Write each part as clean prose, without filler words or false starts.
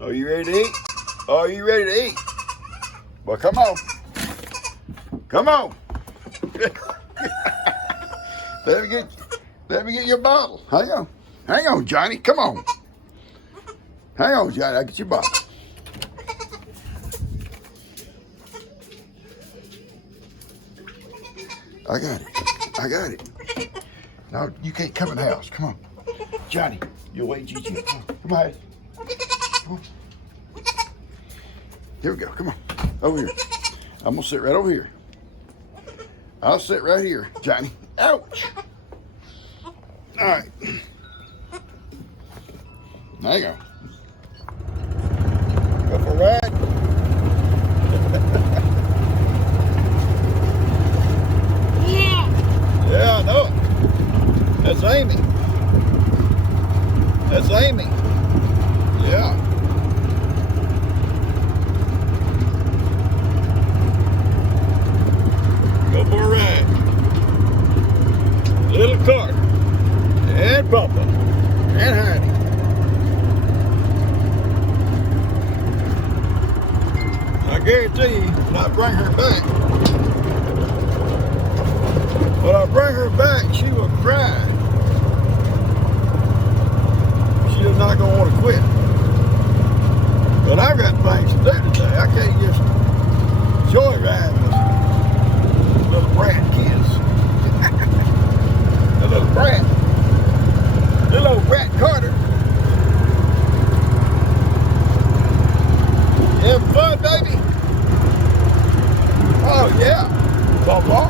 Are you ready to eat? Are you ready to eat? Well, come on. Come on. Let me get your bottle. Hang on. Hang on, Johnny. Come on. Hang on, Johnny. I'll get your bottle. I got it. I got it. Now, you can't come in the house. Come on. Johnny, you'll wait, Gigi. Come on. Come on. Come on. Here we go. Come on. Over here. I'm going to sit right over here. I'll sit right here, Johnny. Ouch. All right. There you go. Go for a ride. Yeah, I know it. That's Amy. That's Amy. Yeah. Go for a ride. Little Carter and Papa and Heidi. I guarantee you, when I bring her back, she will cry. She is not going to want to quit. But I've got things to do today. I can't just joyride with little brat kids. The little brat. Little old brat Carter. You having fun, baby? Oh, yeah. Papa.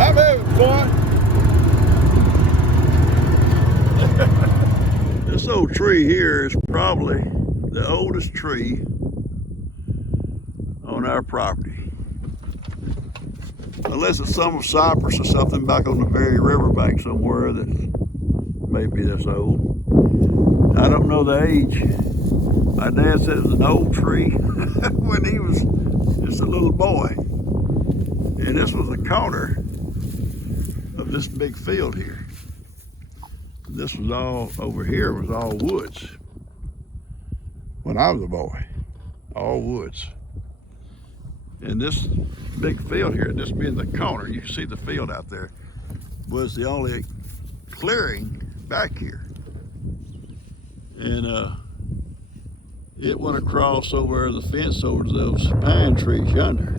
I'm having fun. This old tree here is probably the oldest tree on our property. Unless it's some cypress or something back on the very riverbank somewhere that maybe that's old. I don't know the age. My dad said it was an old tree when he was just a little boy. And this was a corner of this big field here. This was all, over here was all woods. When I was a boy, all woods. And this big field here, this being the corner, you can see the field out there, was the only clearing back here. And it went across over the fence over those pine trees yonder.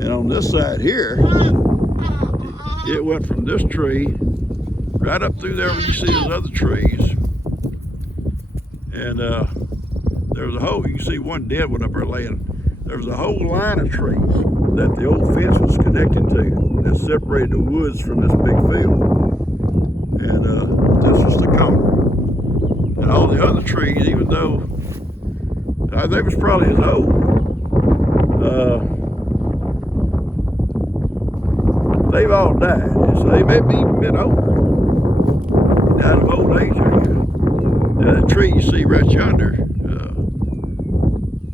And on this side here, it went from this tree right up through there where you see those other trees. And there was a whole, you can see one dead one up there laying. There was a whole line of trees that the old fence was connected to that separated the woods from this big field. And this was the corner. And all the other trees, even though they was probably as old, they've all died. So they may be even a bit older. Out of old age here. Now, the tree you see right yonder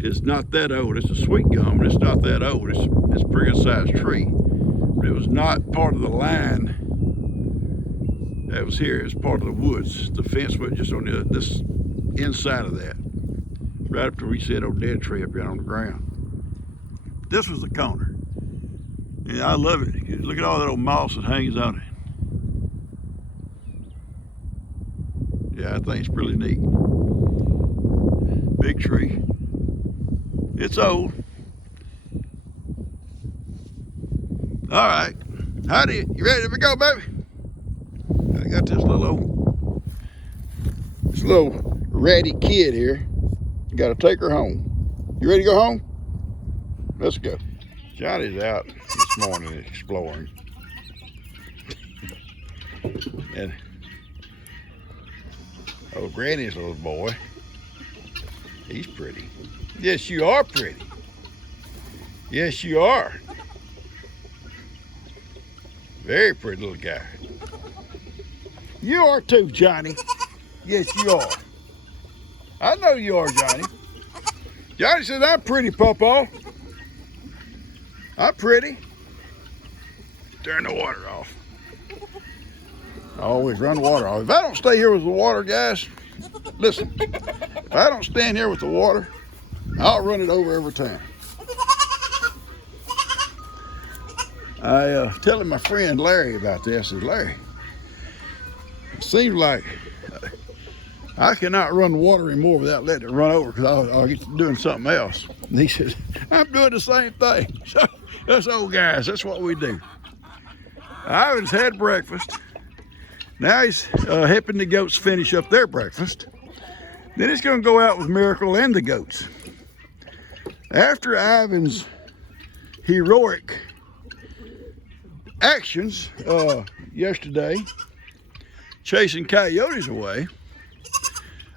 is not that old. It's a sweet gum, but it's not that old. It's a pretty good sized tree. But it was not part of the line that was here. It's part of the woods. The fence went just on this inside of that. Right up to where you see that old dead tree up here on the ground. This was the corner. Yeah, I love it. Look at all that old moss that hangs on it. Yeah, I think it's really neat. Big tree. It's old. All right. Heidi, you ready to go, baby? I got this little ratty kid here. Got to take her home. You ready to go home? Let's go. Johnny's out this morning exploring. And oh, Granny's little boy. He's pretty. Yes, you are pretty. Yes, you are. Very pretty little guy. You are too, Johnny. Yes, you are. I know you are, Johnny. Johnny says, I'm pretty, Pawpaw. I'm pretty. Turn the water off. I always run the water off. If I don't stay here with the water, guys, Listen, if I don't stand here with the water, I'll run it over every time. I telling my friend Larry about this. I said, Larry, it seems like I cannot run water anymore without letting it run over because I'll get to doing something else. And he says, I'm doing the same thing. So us old guys, that's what we do. Ivan's had breakfast. Now he's helping the goats finish up their breakfast. Then he's going to go out with Miracle and the goats. After Ivan's heroic actions yesterday, chasing coyotes away,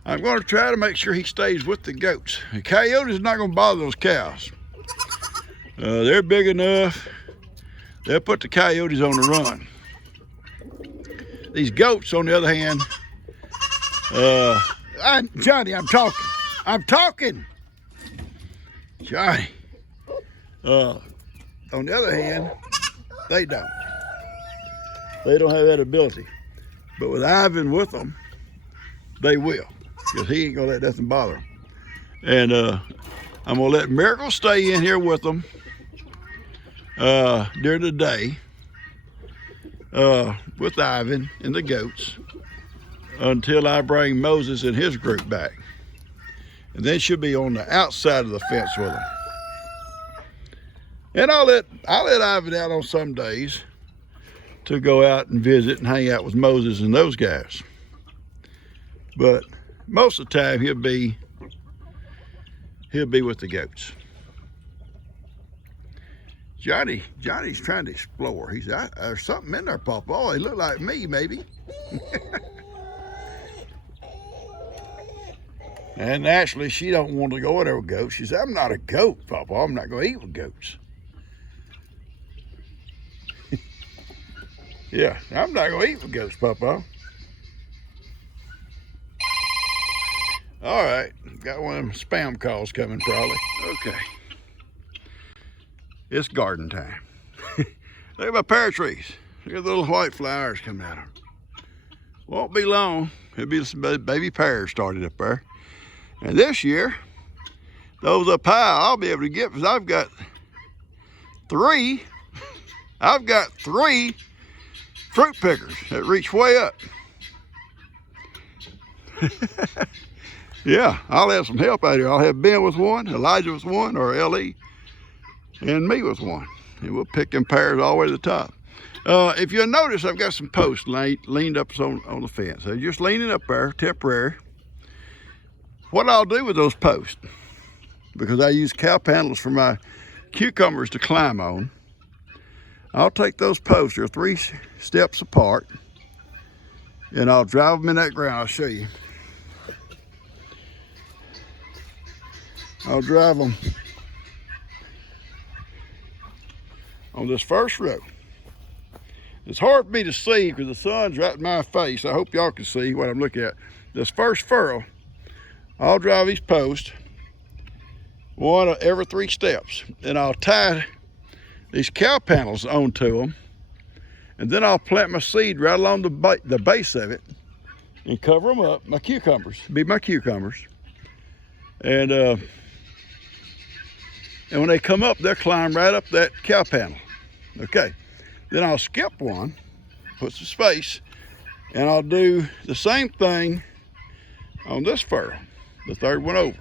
I'm going to try to make sure he stays with the goats. The coyotes are not going to bother those cows. They're big enough. They'll put the coyotes on the run. These goats, on the other hand, Johnny, I'm talking. I'm talking. Johnny. On the other hand, they don't. They don't have that ability. But with Ivan with them, they will. Because he ain't gonna let nothing bother them. And I'm gonna let Miracle stay in here with them during the day with Ivan and the goats until I bring Moses and his group back. And then she'll be on the outside of the fence with them. And I'll let Ivan out on some days to go out and visit and hang out with Moses and those guys. But most of the time he'll be with the goats. Johnny's trying to explore. He said, there's something in there, Papa. Oh, they look like me, maybe. And naturally, she don't want to go in there with goats. She said, I'm not a goat, Papa. I'm not going to eat with goats. Yeah, I'm not going to eat with goats, Papa. All right, got one of them spam calls coming probably. Okay. It's garden time. Look at my pear trees. Look at the little white flowers coming out of them. Won't be long. There'll be some baby pears started up there. And this year, those up high I'll be able to get because I've got three fruit pickers that reach way up. Yeah, I'll have some help out here. I'll have Ben with one, Elijah with one, or L.E., and me with one. And we'll pick them pears all the way to the top. If you'll notice, I've got some posts leaned up on the fence. They're just leaning up there, temporary. What I'll do with those posts, because I use cow panels for my cucumbers to climb on, I'll take those posts, they're 3 steps apart, and I'll drive them in that ground. I'll show you. I'll drive them on this first row. It's hard for me to see because the sun's right in my face. I hope y'all can see what I'm looking at. This first furrow, I'll drive these posts, one every 3 steps, and I'll tie these cow panels onto them, and then I'll plant my seed right along the base of it and cover them up. My cucumbers, be my cucumbers, and when they come up, they'll climb right up that cow panel. Okay, then I'll skip one, put some space, and I'll do the same thing on this furrow, the third one over.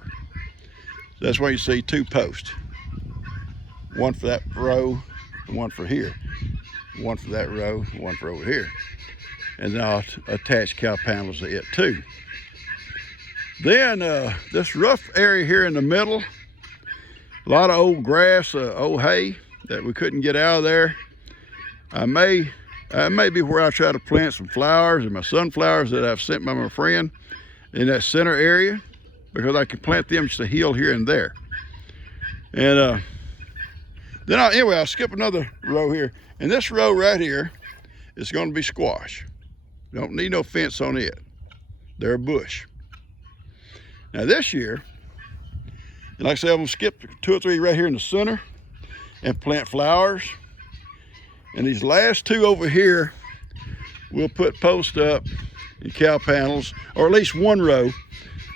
That's why you see 2 posts. One for that row, and one for here. One for that row, and one for over here. And then I'll attach cow panels to it too. Then this rough area here in the middle, a lot of old grass, old hay that we couldn't get out of there. That may be where I try to plant some flowers and my sunflowers that I've sent by my friend in that center area, because I can plant them just a hill here and there. And then I'll skip another row here. And this row right here is going to be squash. Don't need no fence on it. They're a bush. Now this year, and like I said, I'm gonna skip 2 or 3 right here in the center and plant flowers. And these last 2 over here, we'll put posts up and cow panels, or at least one row,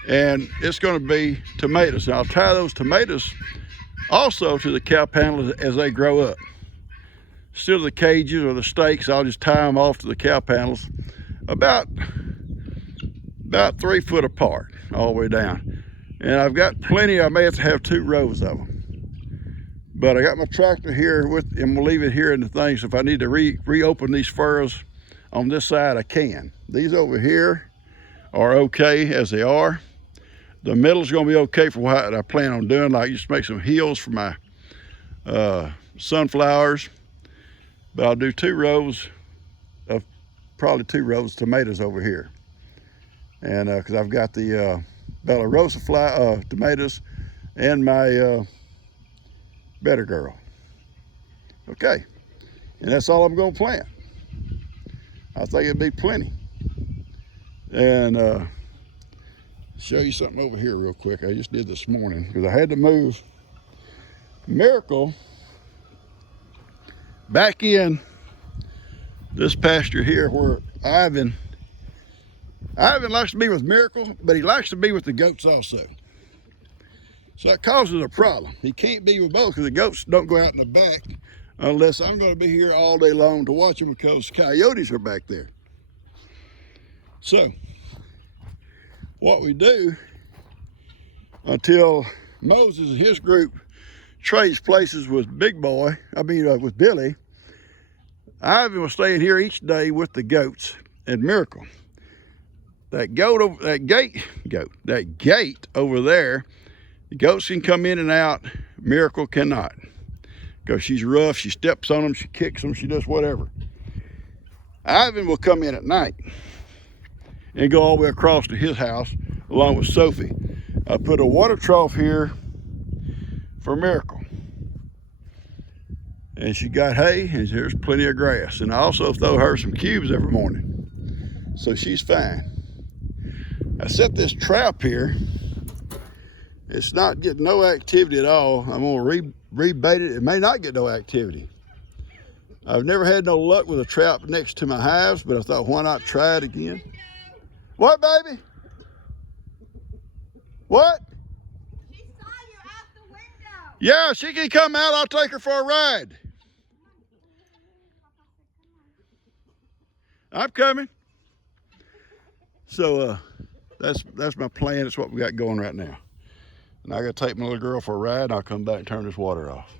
and it's going to be tomatoes. And I'll tie those tomatoes also to the cow panels as they grow up. Still the cages or the stakes, I'll just tie them off to the cow panels about 3 foot apart all the way down. And I've got plenty. I may have to have 2 rows of them. But I got my tractor here and we'll leave it here in the thing. So if I need to reopen these furrows on this side, I can. These over here are okay as they are. The middle's gonna be okay for what I plan on doing, like just make some hills for my sunflowers. But I'll do 2 rows of, probably 2 rows of tomatoes over here. And because I've got the Bella Rosa tomatoes and my Better Girl. Okay, and that's all I'm gonna plant. I think it'd be plenty. And show you something over here real quick. I just did this morning because I had to move Miracle back in this pasture here where Ivan likes to be with Miracle, but he likes to be with the goats also. So that causes a problem. He can't be with both because the goats don't go out in the back unless I'm going to be here all day long to watch them because coyotes are back there. So what we do until Moses and his group trades places with with Billy, Ivan was staying here each day with the goats and Miracle. That gate over there, the goats can come in and out, Miracle cannot. Because she's rough, she steps on them, she kicks them, she does whatever. Ivan will come in at night and go all the way across to his house along with Sophie. I put a water trough here for Miracle. And she got hay and there's plenty of grass. And I also throw her some cubes every morning. So she's fine. I set this trap here. It's not getting no activity at all. I'm gonna rebait it. It may not get no activity. I've never had no luck with a trap next to my hives, but I thought, why not try it again? What, baby? What? She saw you out the window. Yeah, she can come out. I'll take her for a ride. I'm coming. So that's my plan. It's what we got going right now. And I got to take my little girl for a ride, and I'll come back and turn this water off.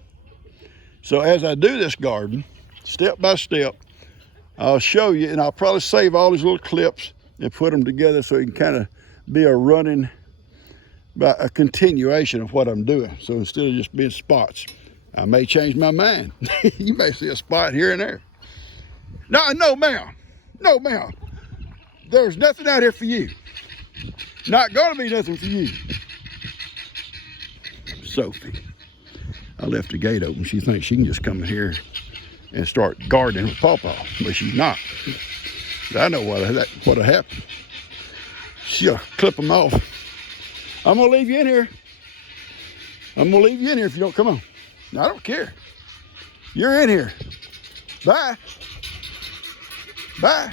So as I do this garden, step by step, I'll show you, and I'll probably save all these little clips and put them together so it can kind of be a continuation of what I'm doing. So instead of just being spots, I may change my mind. You may see a spot here and there. No, ma'am. No, ma'am. There's nothing out here for you. Not gonna be nothing for you. Sophie. I left the gate open. She thinks she can just come in here and start gardening with Pawpaw, but she's not. I know what'll happen. She'll clip them off. I'm gonna leave you in here. I'm gonna leave you in here if you don't come on. I don't care. You're in here. Bye. Bye.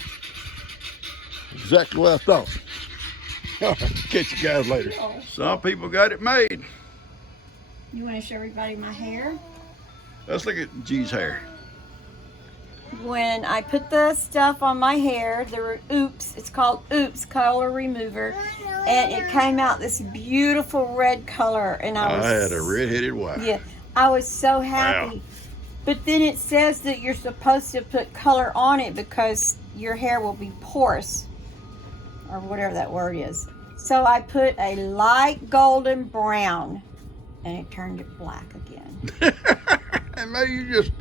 Exactly what I thought. All right, catch you guys later. Some people got it made. You want to show everybody my hair? Let's look at G's hair. When I put the stuff on my hair, it's called Oops Color Remover, and it came out this beautiful red color, and I had a red-headed wife. Yeah, I was so happy. Wow. But then it says that you're supposed to put color on it because your hair will be porous, or whatever that word is. So I put a light golden brown, and it turned it black again. And maybe you're just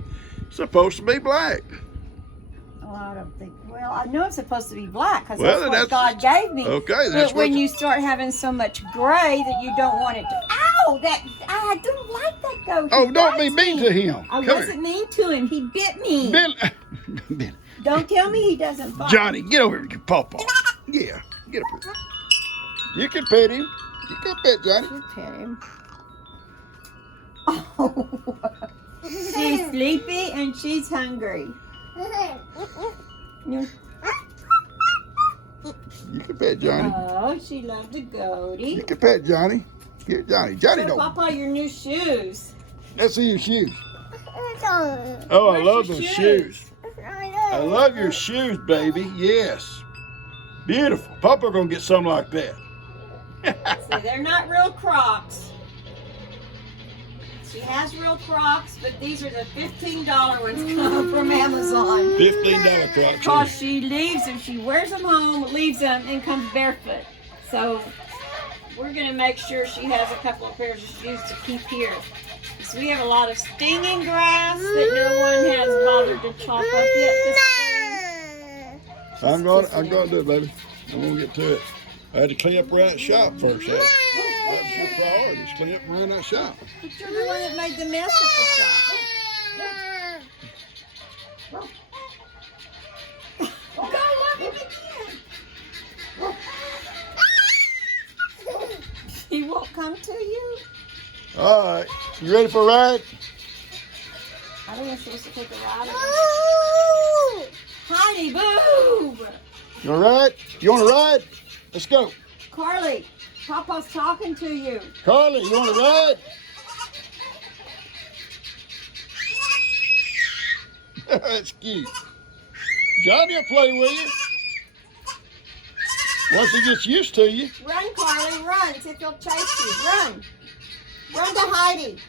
supposed to be black. Well, I don't think. Well, I know it's supposed to be black because that's what God gave me. Okay, that's but when you start having so much gray that you don't want it to. Ow! I don't like that goat. Oh, don't be mean to him. I wasn't mean to him. He bit me. Billy. Don't tell me he doesn't bite. Johnny, get over here with your pawpaw. Yeah, get up here. You can pet him. You can pet Johnny. You pet him. Oh, she's sleepy and she's hungry. You can pet Johnny. Oh, she loved the goatee. You can pet Johnny. Here, Johnny. Johnny Show don't. Papa your new shoes. Let's see your shoes. Oh, I love those shoes. I love your shoes, baby. Yes. Beautiful. Papa gonna get something like that. See, they're not real Crocs. She has real Crocs, but these are the $15 ones coming from Amazon. $15 Crocs. Because she leaves them, she wears them home, leaves them, and comes barefoot. So we're going to make sure she has a couple of pairs of shoes to keep here. So we have a lot of stinging grass that no one has bothered to chop up yet this spring. I'm gonna do it, baby. I'm gonna get to it. I had to clean up around that shop first. That's your priority, is clean up around that shop. But you're the one that made the mess at the shop. Go love him again. He won't come to you? All right, you ready for a ride? I think I'm supposed to take a ride. Heidi, boo! You want to ride? You want to ride? Let's go. Carly, Papa's talking to you. Carly, you want to ride? That's cute. Johnny will play with you. Once he gets used to you. Run, Carly, run. See if he'll chase you. Run. Run to Heidi.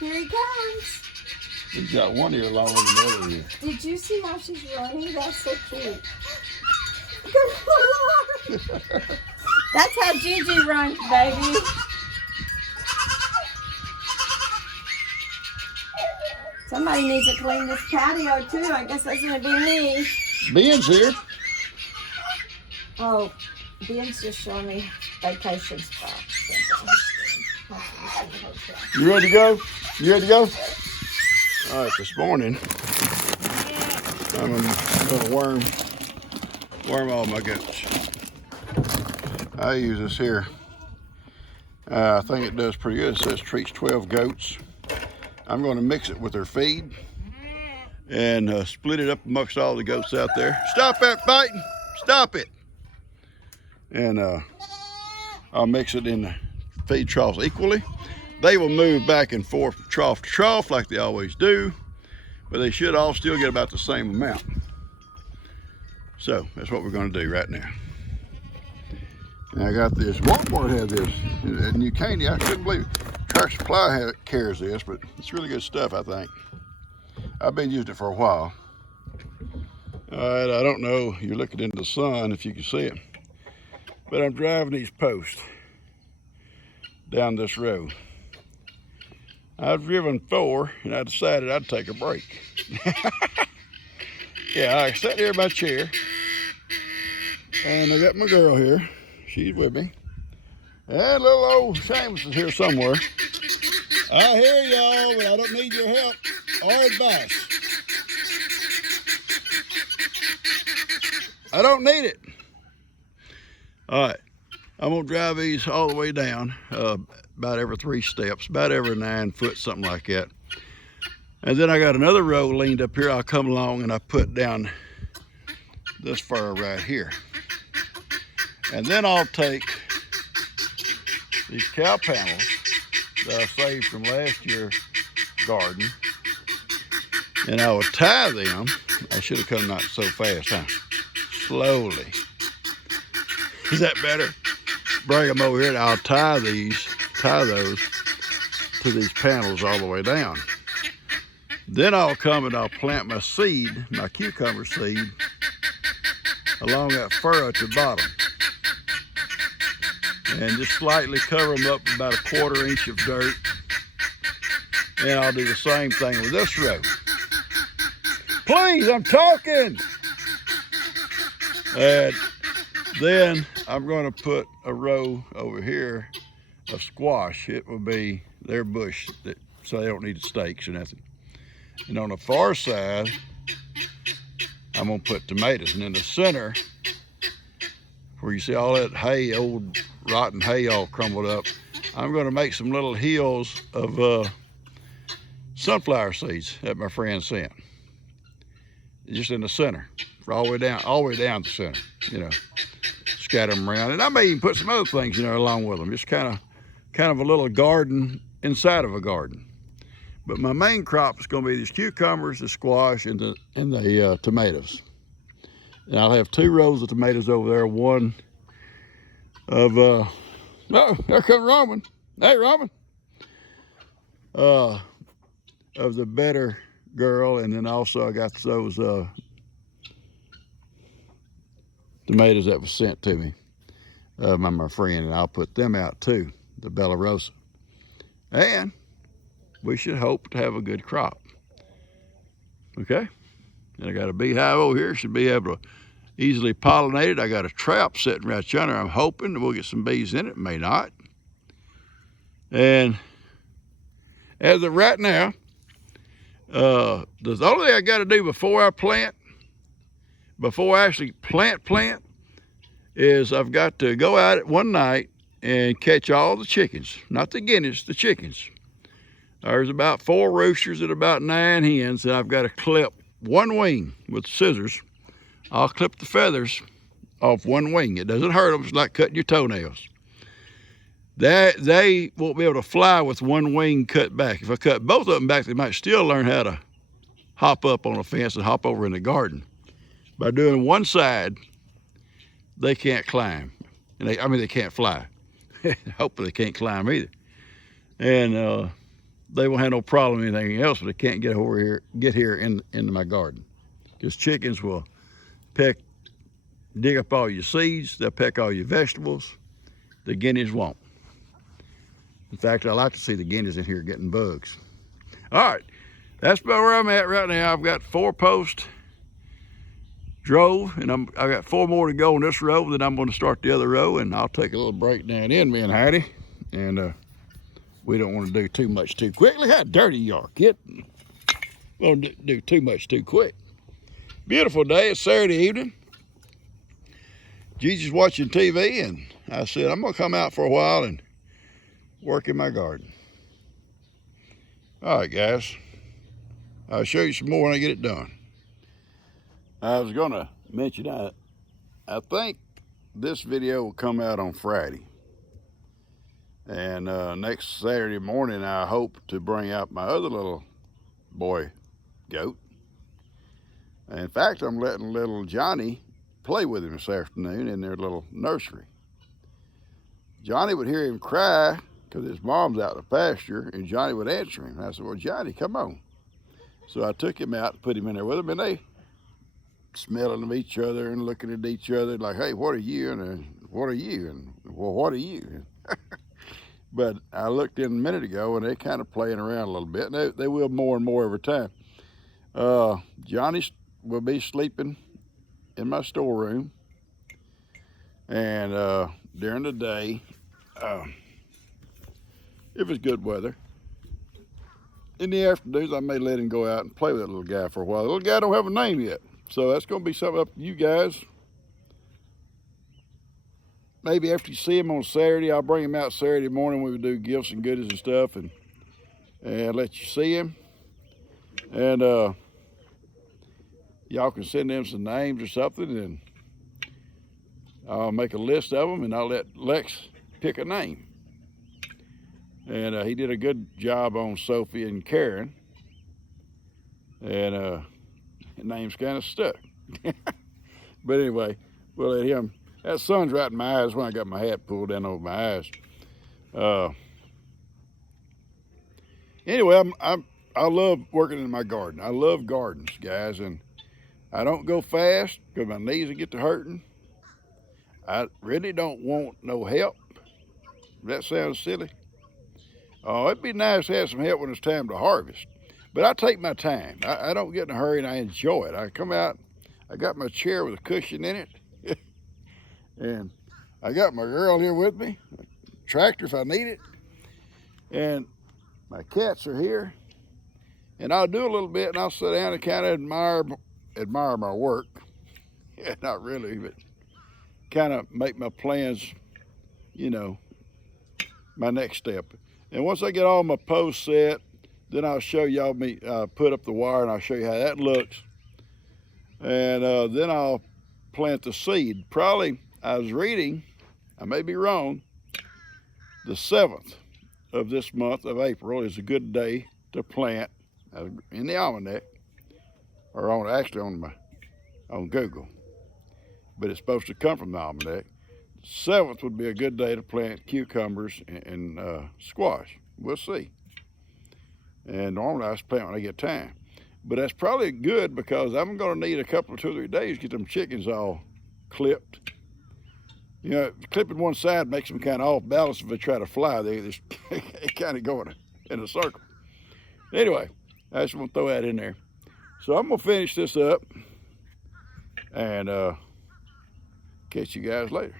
Here he comes. He's got one ear longer than the other ear. Did you see how she's running? That's so cute. That's how Gigi runs, baby. Somebody needs to clean this patio too. I guess that's gonna be me. Ben's here. Oh, Ben's just showing me vacation spots. You ready to go? You ready to go? All right, this morning I'm gonna worm all my goats. I use this here. I think it does pretty good. It says treats 12 goats. I'm going to mix it with their feed and split it up amongst all the goats out there. Stop that fighting! Stop it! And I'll mix it in the feed troughs equally. They will move back and forth from trough to trough like they always do, but they should all still get about the same amount. So that's what we're going to do right now. And I got this. Walmart had this, and you can't. I couldn't believe it. Tractor Supply carries this, but it's really good stuff, I think. I've been using it for a while. All right, I don't know. You're looking into the sun if you can see it, but I'm driving these posts down this road. I've driven 4, and I decided I'd take a break. Yeah, I sat here in my chair, and I got my girl here. She's with me. And little old Seamus is here somewhere. I hear y'all, but I don't need your help or advice. I don't need it. All right, I'm gonna drive these all the way down, about every 3 steps, about every 9 foot, something like that. And then I got another row leaned up here. I'll come along and I put down this fur right here. And then I'll take these cow panels that I saved from last year's garden, and I will tie them. I should have come not so fast, huh? Slowly. Is that better? Bring them over here and I'll tie those to these panels all the way down. Then I'll come and I'll plant my seed, my cucumber seed, along that furrow at the bottom. And just slightly cover them up with about a 1/4 inch of dirt. And I'll do the same thing with this row. Please, I'm talking! And then I'm going to put a row over here of squash. It will be their bush, so they don't need stakes or nothing. And on the far side, I'm going to put tomatoes. And in the center, where you see all that hay, old rotten hay all crumbled up, I'm going to make some little hills of sunflower seeds that my friend sent. Just in the center. all the way down the center, you know. Scatter them around, and I may even put some other things, you know, along with them. Just kind of a little garden inside of a garden. But my main crop is going to be these cucumbers, the squash, and the tomatoes. And I'll have 2 rows of tomatoes over there. One of oh, there comes Roman. Hey, Roman. Of the better girl, and then also I got those tomatoes that was sent to me by my friend, and I'll put them out too, the Bella Rosa. And we should hope to have a good crop. Okay? And I got a beehive over here, should be able to easily pollinate it. I got a trap sitting right yonder. I'm hoping that we'll get some bees in it, may not. And as of right now, the only thing I got to do before I actually plant, is I've got to go out at one night and catch all the chickens, not the guineas, the chickens. There's about 4 roosters and about 9 hens, and I've got to clip one wing with scissors. I'll clip the feathers off one wing. It doesn't hurt them. It's like cutting your toenails. They won't be able to fly with one wing cut back. If I cut both of them back, they might still learn how to hop up on a fence and hop over in the garden. By doing one side, they can't climb. And they can't fly. Hopefully they can't climb either. And they won't have no problem with anything else, but they can't get here into my garden. Because chickens will dig up all your seeds, they'll peck all your vegetables. The guineas won't. In fact, I like to see the guineas in here getting bugs. All right, that's about where I'm at right now. I've got 4 posts drove, and I got 4 more to go on this row. Then I'm going to start the other row, and I'll take a little break down in, me and Heidi. And we don't want to do too much too quickly. How dirty you are, kid. We don't do too much too quick. Beautiful day. It's Saturday evening. Jesus watching TV, and I said, I'm going to come out for a while and work in my garden. All right, guys. I'll show you some more when I get it done. I was going to mention, I think this video will come out on Friday. And next Saturday morning, I hope to bring out my other little boy goat. In fact, I'm letting little Johnny play with him this afternoon in their little nursery. Johnny would hear him cry because his mom's out in the pasture, and Johnny would answer him. I said, well, Johnny, come on. So I took him out and put him in there with him, and they smelling of each other and looking at each other like, hey, what are you? And what are you? And well, what are you? But I looked in a minute ago, and they're kind of playing around a little bit. And they will more and more every time. Johnny will be sleeping in my storeroom. And during the day, if it's good weather, in the afternoons, I may let him go out and play with that little guy for a while. The little guy don't have a name yet. So that's going to be something up to you guys. Maybe after you see him on Saturday, I'll bring him out Saturday morning. We would do gifts and goodies and stuff, and let you see him. And y'all can send them some names or something, and I'll make a list of them, and I'll let Lex pick a name. And he did a good job on Sophie and Karen, and the name's kind of stuck. But anyway, we'll let him. That sun's right in my eyes when I got my hat pulled down over my eyes. Anyway, I love working in my garden. I love gardens, guys, and I don't go fast because my knees will get to hurting. I really don't want no help. That sounds silly. Oh, it'd be nice to have some help when it's time to harvest. But I take my time. I don't get in a hurry, and I enjoy it. I come out, I got my chair with a cushion in it. And I got my girl here with me, a tractor if I need it. And my cats are here. And I'll do a little bit, and I'll sit down and kind of admire my work. Yeah, not really, but kind of make my plans, you know, my next step. And once I get all my posts set, then I'll show y'all put up the wire, and I'll show you how that looks. And then I'll plant the seed. Probably, I was reading, I may be wrong, the 7th of this month of April is a good day to plant in the almanac, or on Google, but it's supposed to come from the almanac. 7th would be a good day to plant cucumbers and squash. We'll see. And normally I just plant when I get time. But that's probably good because I'm going to need a couple of 2 or 3 days to get them chickens all clipped. You know, clipping one side makes them kind of off balance if they try to fly. They just kind of go in a circle. Anyway, I just want to throw that in there. So I'm going to finish this up and catch you guys later.